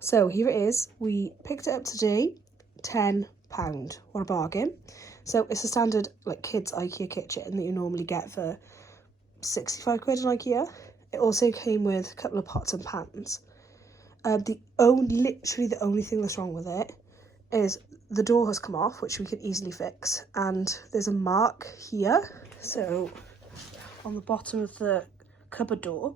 So here it is. We picked it up today, £10. What a bargain. So it's a standard like kids IKEA kitchen that you normally get for 65 quid in IKEA. It also came with a couple of pots and pans. Literally the only thing that's wrong with it is the door has come off, which we can easily fix, and there's a mark here, so on the bottom of the cupboard door,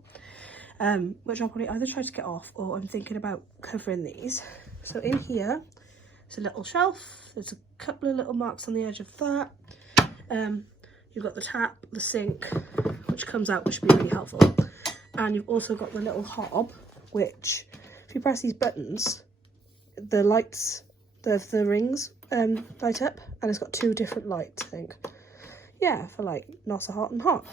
which I'll probably either try to get off or I'm thinking about covering these. So in here, it's a little shelf. There's a couple of little marks on the edge of that. You've got the tap, the sink, which comes out, which would be really helpful. And you've also got the little hob, which, if you press these buttons, the lights, the rings light up, and it's got 2 different lights, I think. Yeah, for like not so hot and hot.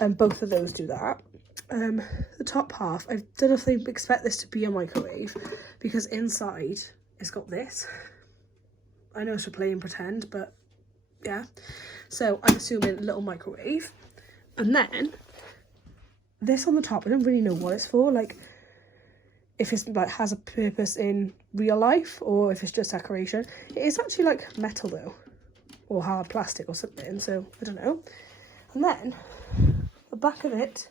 And both of those do that. The top half, I don't know if they expect this to be a microwave, because inside it's got this. I know it's for play and pretend, but yeah. So I'm assuming a little microwave. And then this on the top, I don't really know what it's for, like if it's like has a purpose in real life or if it's just decoration. It is actually like metal though, or hard plastic or something, so I don't know. And then the back of it,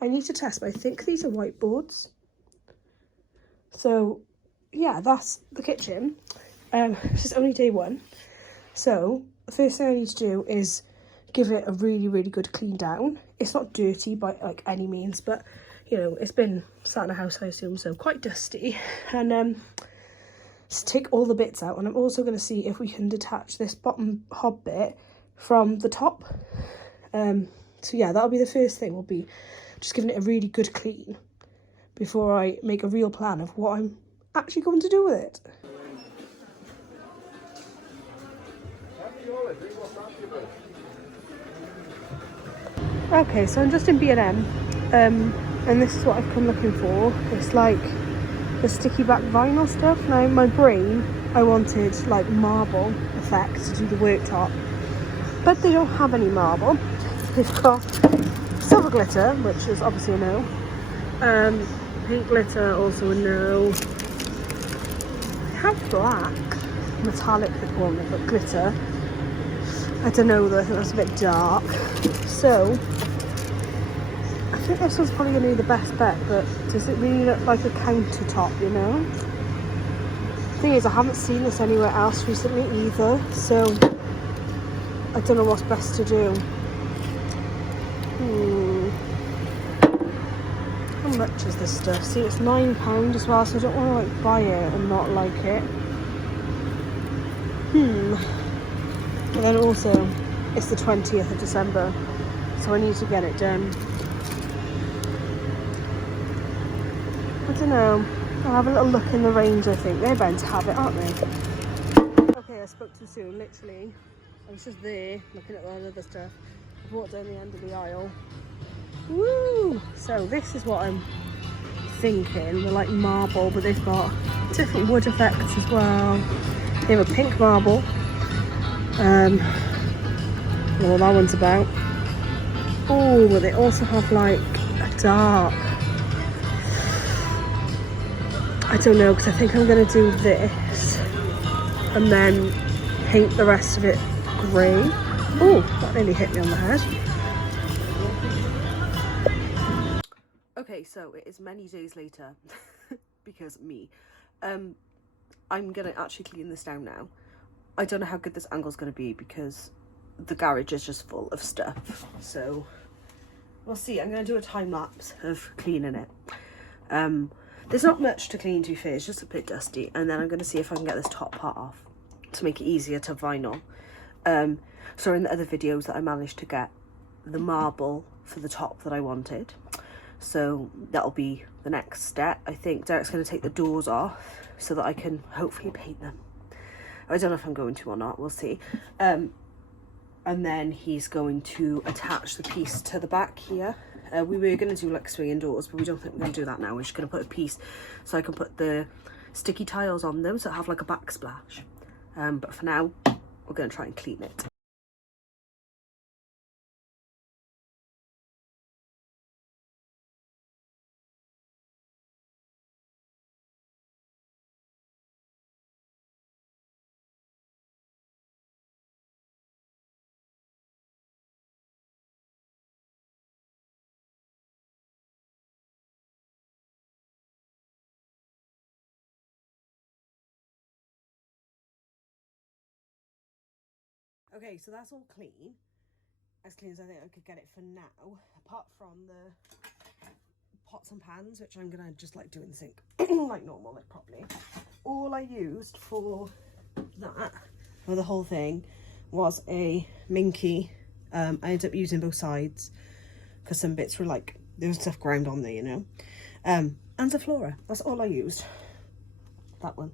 I need to test, but I think these are whiteboards. So yeah, that's the kitchen. This is only day 1, so the first thing I need to do is give it a really, really good clean down. It's not dirty by like any means, but you know, it's been sat in a house, I assume, so quite dusty. And just take all the bits out, and I'm also going to see if we can detach this bottom hob bit from the top. So yeah, that'll be the first thing, will be just giving it a really good clean before I make a real plan of what I'm actually going to do with it. Okay, so I'm just in B&M, and this is what I've come looking for. It's like the sticky back vinyl stuff. Now in my brain, I wanted like marble effect to do the worktop, but they don't have any marble. They've got silver glitter, which is obviously a no. Pink glitter, also a no. They have black, metallic they call it, but glitter, I don't know though, I think that's a bit dark. So I think this one's probably going to be the best bet, but does it really look like a countertop, you know? Thing is, I haven't seen this anywhere else recently either, so I don't know what's best to do. How much is this stuff? See, it's £9 as well, so I don't want to like buy it and not like it. But then also, it's the 20th of December, so I need to get it done. I don't know. I'll have a little look in the range, I think. They're bound to have it, aren't they? Okay, I spoke too soon, literally. I was just there, looking at all the other stuff. I walked down the end of the aisle. Woo! So this is what I'm thinking. They're like marble, but they've got different wood effects as well. They have a pink marble. Well, that one's about. Oh, but they also have like a dark. I don't know, because I think I'm going to do this and then paint the rest of it grey. Oh, that nearly hit me on the head. Okay, so it is many days later, because me. I'm going to actually clean this down now. I don't know how good this angle's going to be because the garage is just full of stuff. So we'll see. I'm going to do a time lapse of cleaning it. There's not much to clean, to be fair, it's just a bit dusty. And then I'm going to see if I can get this top part off to make it easier to vinyl. So in the other videos that I managed to get the marble for the top that I wanted. So that'll be the next step. I think Derek's going to take the doors off so that I can hopefully paint them. I don't know if I'm going to or not, we'll see. And then he's going to attach the piece to the back here. We were going to do like swinging doors, but we don't think we're going to do that now. We're just going to put a piece so I can put the sticky tiles on them so it have like a backsplash. But for now, we're going to try and clean it. Okay, so that's all clean. As clean as I think I could get it for now, apart from the pots and pans, which I'm gonna just like do in the sink like normal, like properly. All I used for that, for the whole thing, was a minky. I ended up using both sides because some bits were like, there was stuff ground on there, you know. And a flora, that's all I used. That one,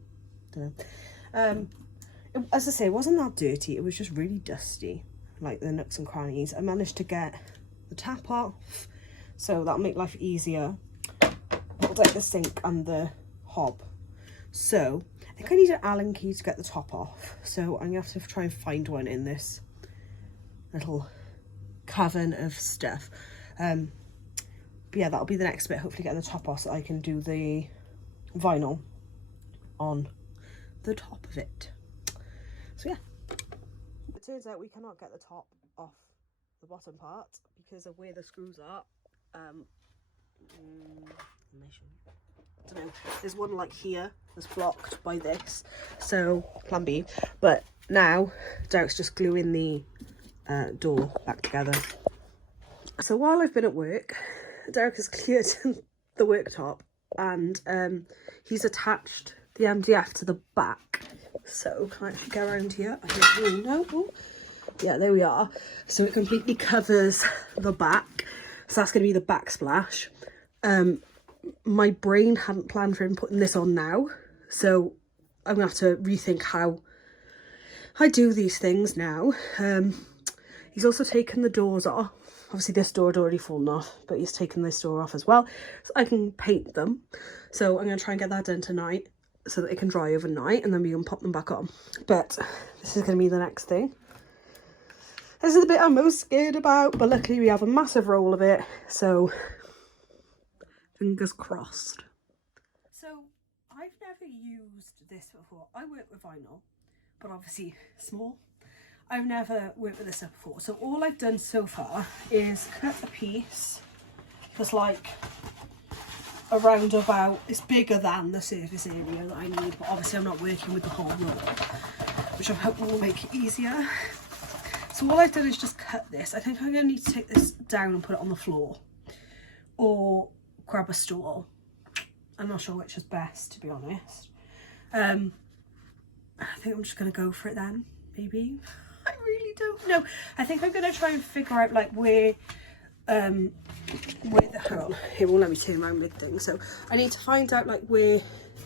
as I say, it wasn't that dirty, it was just really dusty, like the nooks and crannies. I managed to get the tap off, so that'll make life easier. Pulled out the sink and the hob. So I think I need an Allen key to get the top off, so I'm gonna have to try and find one in this little cavern of stuff. But yeah, that'll be the next bit, hopefully getting the top off so I can do the vinyl on the top of it. So yeah, it turns out we cannot get the top off the bottom part because of where the screws are. I don't know, there's one like here that's blocked by this, so plan B. But now Derek's just gluing the door back together. So while I've been at work, Derek has cleared the worktop and he's attached the MDF to the back. So can I actually go around here? No. Yeah, there we are. So it completely covers the back. So that's going to be the backsplash. My brain hadn't planned for him putting this on now, so I'm going to have to rethink how I do these things now. He's also taken the doors off. Obviously this door had already fallen off, but he's taken this door off as well, so I can paint them. So I'm going to try and get that done tonight so that it can dry overnight, and then we can pop them back on. But this is going to be the next thing. This is the bit I'm most scared about, but luckily we have a massive roll of it, so fingers crossed. So I've never used this before. I work with vinyl, but obviously small. I've never worked with this stuff before, so all I've done so far is cut a piece that's like around about, it's bigger than the surface area that I need, but obviously I'm not working with the whole roll, which I'm hoping will make it easier. So all I've done is just cut this. I think I'm going to need to take this down and put it on the floor, or grab a stool. I'm not sure which is best, to be honest. I think I'm just going to go for it then, maybe. I really don't know. I think I'm going to try and figure out like where the, hold on, it won't let me turn around mid thing. So I need to find out like where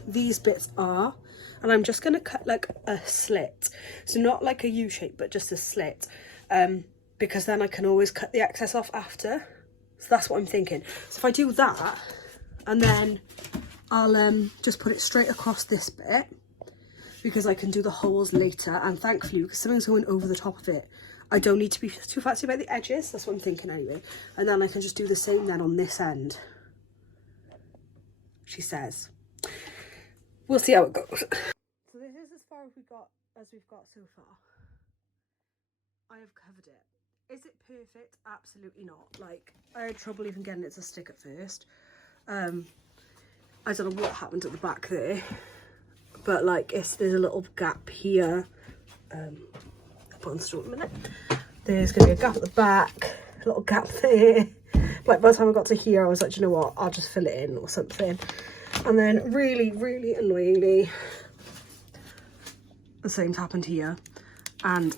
these bits are, and I'm just going to cut like a slit. So not like a U shape, but just a slit, because then I can always cut the excess off after. So that's what I'm thinking. So if I do that, and then I'll just put it straight across this bit, because I can do the holes later, and thankfully, because something's going over the top of it, I don't need to be too fancy about the edges. That's what I'm thinking anyway. And then I can just do the same then on this end, she says. We'll see how it goes. So this is as far as we've got so far. I have covered it. Is it perfect? Absolutely not. Like, I had trouble even getting it to stick at first. I don't know what happened at the back there, but like there's a little gap here. I'll put on the stool in a minute. There's gonna be a gap at the back, a little gap there. Like by the time I got to here, I was like, you know what, I'll just fill it in or something. And then really, really annoyingly, the same's happened here. And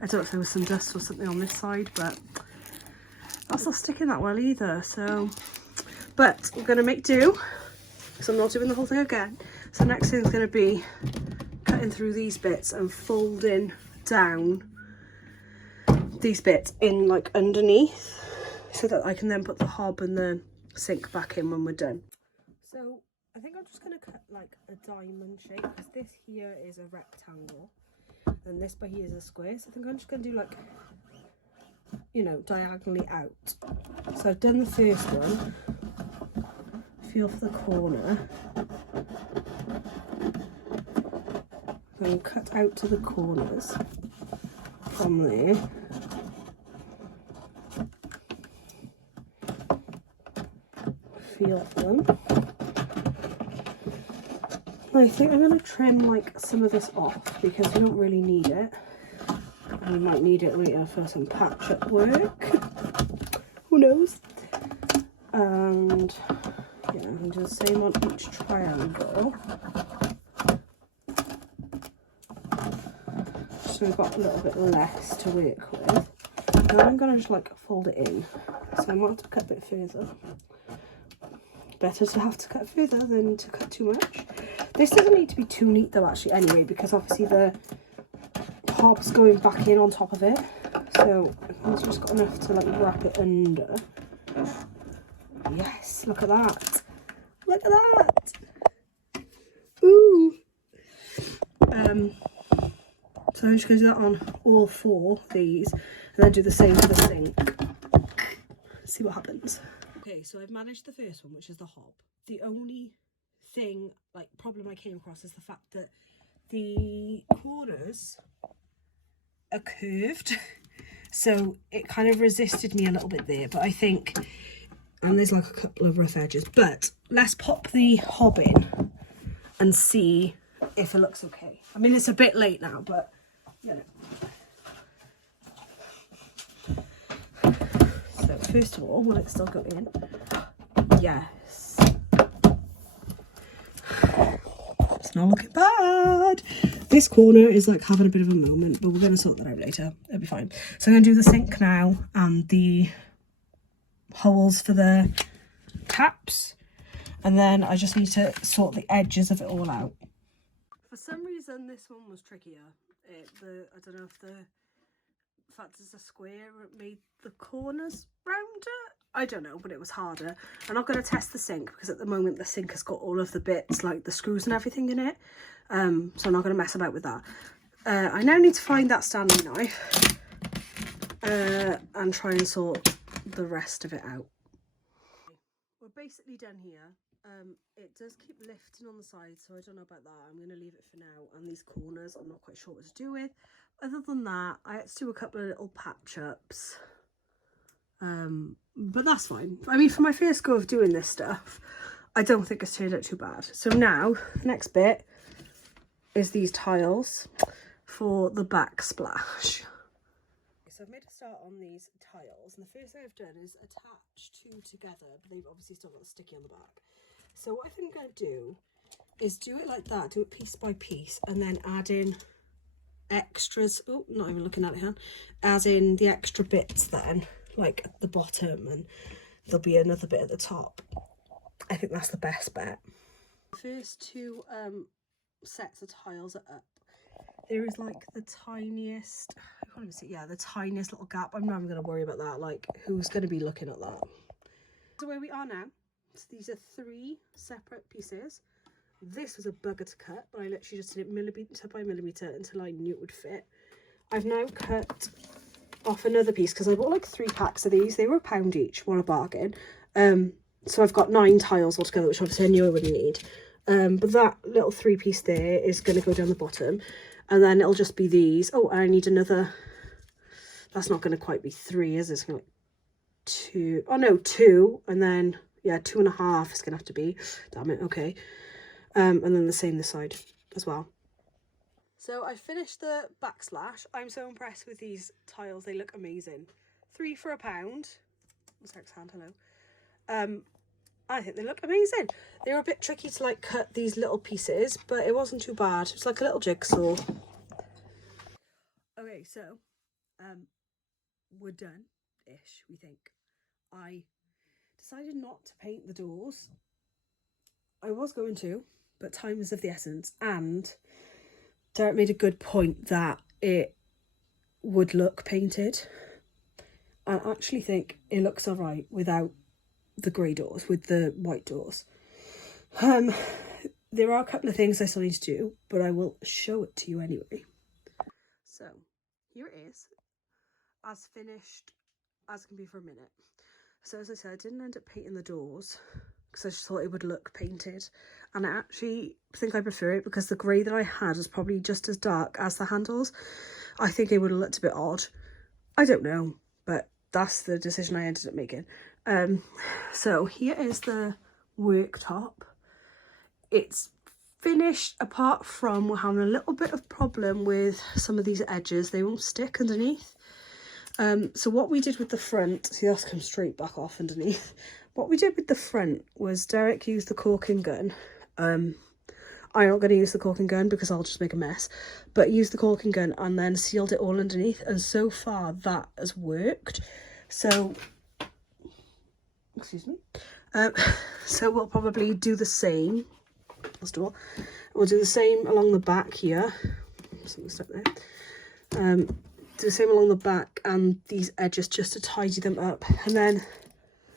I don't know if there was some dust or something on this side, but that's not sticking that well either. So, but we're gonna make do. So I'm not doing the whole thing again. So next thing is going to be cutting through these bits and folding down these bits in like underneath, so that I can then put the hob and the sink back in when we're done. So I think I'm just going to cut like a diamond shape, because this here is a rectangle and this by here is a square. So I think I'm just going to do like, you know, diagonally out. So I've done the first one. Feel for the corner, and cut out to the corners from there. Feel for them. I think I'm going to trim like some of this off because we don't really need it. We might need it later for some patch-up work. Who knows? And yeah, I'm do the same on each triangle. So we've got a little bit less to work with. Now I'm gonna just like fold it in. So I might have to cut a bit further. Better to have to cut further than to cut too much. This doesn't need to be too neat though actually anyway, because obviously the hob's going back in on top of it. So it's just got enough to like wrap it under. Yes, look at that. Look at that. Ooh. So I'm just going to do that on all 4 of these, and then do the same for the sink. See what happens. Okay, so I've managed the first one, which is the hob. The only thing, like, problem I came across is the fact that the corners are curved, so it kind of resisted me a little bit there, but I think, and there's like a couple of rough edges, but let's pop the hob in and see if it looks okay. I mean, it's a bit late now, but you know. So first of all, will it still go in? Yes. It's not looking bad. This corner is like having a bit of a moment, but we're going to sort that out later. It'll be fine. So I'm going to do the sink now and the holes for the taps, and then I just need to sort the edges of it all out. For some reason this one was trickier. I don't know if the fact it's a square made the corners rounder. I don't know, but it was harder. I'm not going to test the sink because at the moment the sink has got all of the bits, like the screws and everything in it. So I'm not going to mess about with that. I now need to find that standing knife and try and sort the rest of it out. We're basically done here. It does keep lifting on the side, so I don't know about that. I'm going to leave it for now. And these corners, I'm not quite sure what to do with. Other than that, I had to do a couple of little patch-ups. But that's fine. I mean, for my first go of doing this stuff, I don't think it's turned out too bad. So now, the next bit is these tiles for the backsplash. So I've made a start on these tiles, and the first thing I've done is attach 2 together, but they've obviously still got the sticky on the back. So what I think I'm going to do is do it like that, do it piece by piece, and then add in extras. Oh, not even looking at it, huh? Add in the extra bits then, like at the bottom, and there'll be another bit at the top. I think that's the best bet. The first 2 sets of tiles are up. There is like the tiniest, I can't even see, yeah, the tiniest little gap. I'm not even going to worry about that. Like, who's going to be looking at that? So where we are now, so these are 3 separate pieces. This was a bugger to cut, but I literally just did it millimetre by millimetre until I knew it would fit. I've now cut off another piece because I bought like 3 packs of these. They were £1 each, what a bargain. So I've got 9 tiles altogether, which obviously I knew I wouldn't need. But that little 3-piece there is going to go down the bottom. And then it'll just be these. Oh, and I need another. That's not going to quite be 3, is it? It's going to be 2. Oh, no, 2. And then, yeah, 2.5 is going to have to be. Damn it, okay. And then the same this side as well. So I finished the backslash. I'm so impressed with these tiles. They look amazing. 3 for £1. Sarah's hand, hello. I think they look amazing. They were a bit tricky to like cut these little pieces, but it wasn't too bad. It's like a little jigsaw. Okay, so we're done-ish, we think. I decided not to paint the doors. I was going to, but time is of the essence, and Derek made a good point that it would look painted. I actually think it looks alright without the grey doors, with the white doors. There are a couple of things I still need to do, but I will show it to you anyway. So here it is, as finished as it can be for a minute. So as I said, I didn't end up painting the doors because I just thought it would look painted, and I actually think I prefer it because the grey that I had was probably just as dark as the handles. I think it would have looked a bit odd. I don't know, but that's the decision I ended up making. So here is the worktop. It's finished, apart from we're having a little bit of problem with some of these edges. They won't stick underneath. So what we did with the front, see that's come straight back off underneath. What we did with the front was Derek used the caulking gun. I'm not going to use the caulking gun because I'll just make a mess, but used the caulking gun and then sealed it all underneath, and so far that has worked. So, excuse me. So we'll probably do the same. We'll do the same along the back here. Something stuck there. Do the same along the back and these edges just to tidy them up, and then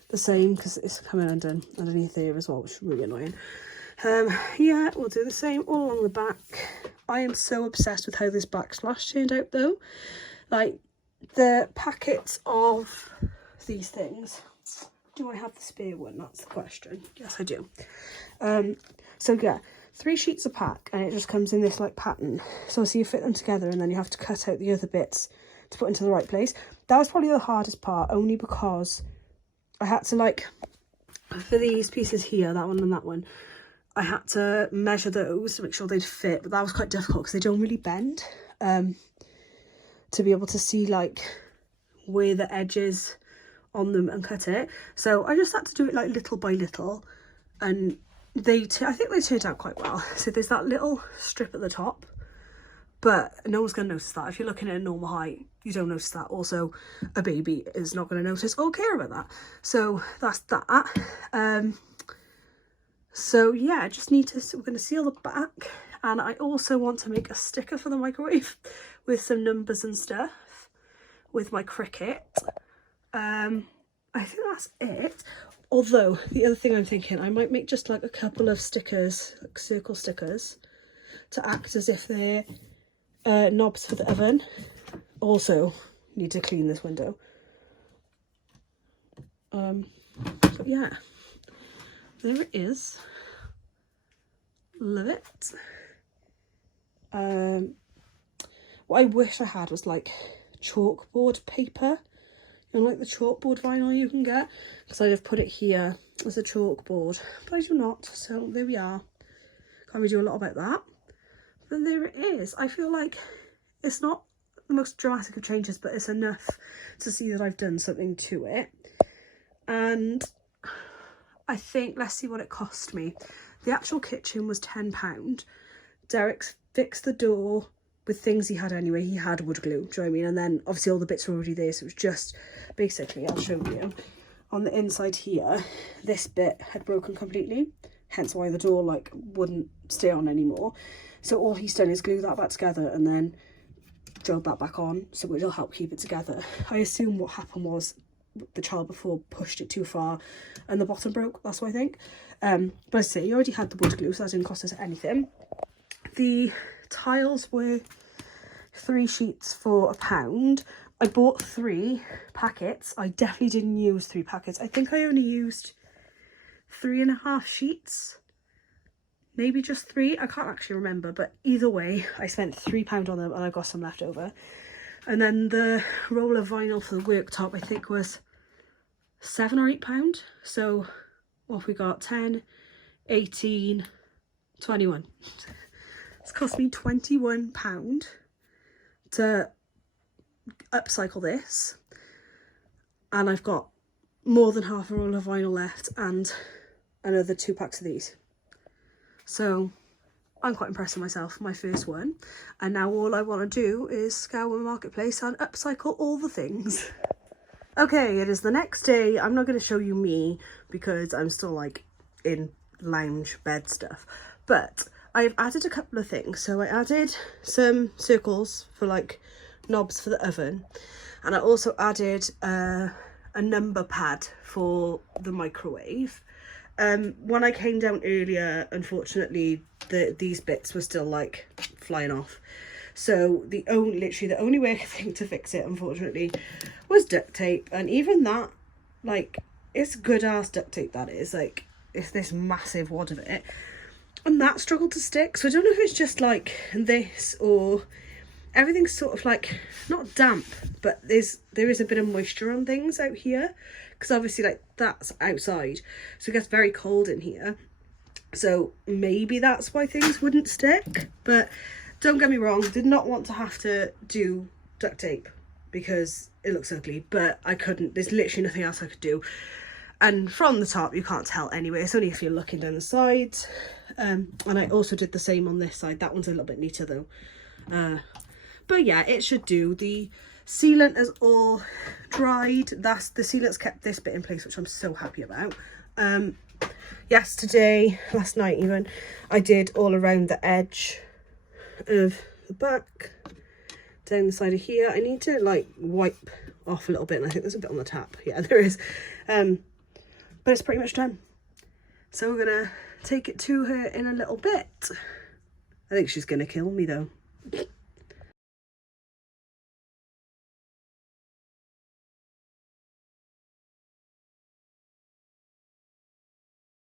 the same because it's coming undone underneath there as well, which is really annoying. Yeah, we'll do the same all along the back. I am so obsessed with how this backsplash turned out though. Like the packets of these things. Do I have the spare one? That's the question. Yes, I do. So yeah, 3 sheets a pack, and it just comes in this like pattern. So you fit them together, and then you have to cut out the other bits to put into the right place. That was probably the hardest part, only because I had to, like, for these pieces here, that one and that one, I had to measure those to make sure they'd fit, but that was quite difficult because they don't really bend. To be able to see like where the edge is on them and cut it. So I just had to do it like little by little, and I think they turned out quite well. So there's that little strip at the top, but no one's going to notice that. If you're looking at a normal height, you don't notice that. Also, a baby is not going to notice or care about that. So that's that. So yeah, I just need to, we're going to seal the back, and I also want to make a sticker for the microwave with some numbers and stuff with my Cricut. I think that's it. Although the other thing I'm thinking, I might make just like a couple of stickers, like circle stickers, to act as if they're knobs for the oven. Also need to clean this window. But yeah, there it is. Love it. What I wish I had was like chalkboard paper. You know, like the chalkboard vinyl you can get, because I'd have put it here as a chalkboard, but I do not. So there we are. Can't really do a lot about that. But there it is. I feel like it's not the most dramatic of changes, but it's enough to see that I've done something to it. And I think, let's see what it cost me. The actual kitchen was £10. Derek's fixed the door with things he had anyway. He had wood glue, do you know what I mean? And then obviously all the bits were already there, so it was just basically, I'll show you. On the inside here, this bit had broken completely, hence why the door like wouldn't stay on anymore. So all he's done is glue that back together and then drilled that back on, so it'll help keep it together. I assume what happened was the child before pushed it too far and the bottom broke, that's what I think. But I say, you already had the wood glue, so that didn't cost us anything. The tiles were 3 sheets for £1. I bought 3 packets. I definitely didn't use 3 packets. I think I only used 3.5 sheets, maybe just 3. I can't actually remember, but either way I spent £3 on them and I got some left over. And then the roll of vinyl for the worktop I think was £7 or £8. So what have we got? 10, 18, 21. It's cost me £21 to upcycle this, and I've got more than half a roll of vinyl left and another 2 packs of these. So I'm quite impressed with myself, my first one. And now all I want to do is scour the marketplace and upcycle all the things. Okay, it is the next day. I'm not going to show you me because I'm still like in lounge bed stuff, but I've added a couple of things. So I added some circles for like knobs for the oven, and I also added a number pad for the microwave. When I came down earlier, unfortunately these bits were still like flying off, so literally the only way I could think to fix it, unfortunately, was duct tape. And even that, like, it's good ass duct tape, that is. Like, it's this massive wad of it, and that struggled to stick. So I don't know if it's just like this or everything's sort of like not damp, but there is a bit of moisture on things out here, because obviously like that's outside, so it gets very cold in here. So maybe that's why things wouldn't stick. But don't get me wrong, did not want to have to do duct tape because it looks ugly, but I couldn't. There's literally nothing else I could do. And from the top you can't tell anyway, it's only if you're looking down the sides. And I also did the same on this side. That one's a little bit neater though. But yeah, it should do. The sealant has all dried. The sealant's kept this bit in place, which I'm so happy about. Yesterday, last night even, I did all around the edge of the back, down the side of here. I need to like wipe off a little bit, and I think there's a bit on the tap. Yeah, there is. But it's pretty much done. So we're gonna take it to her in a little bit. I think she's gonna kill me though.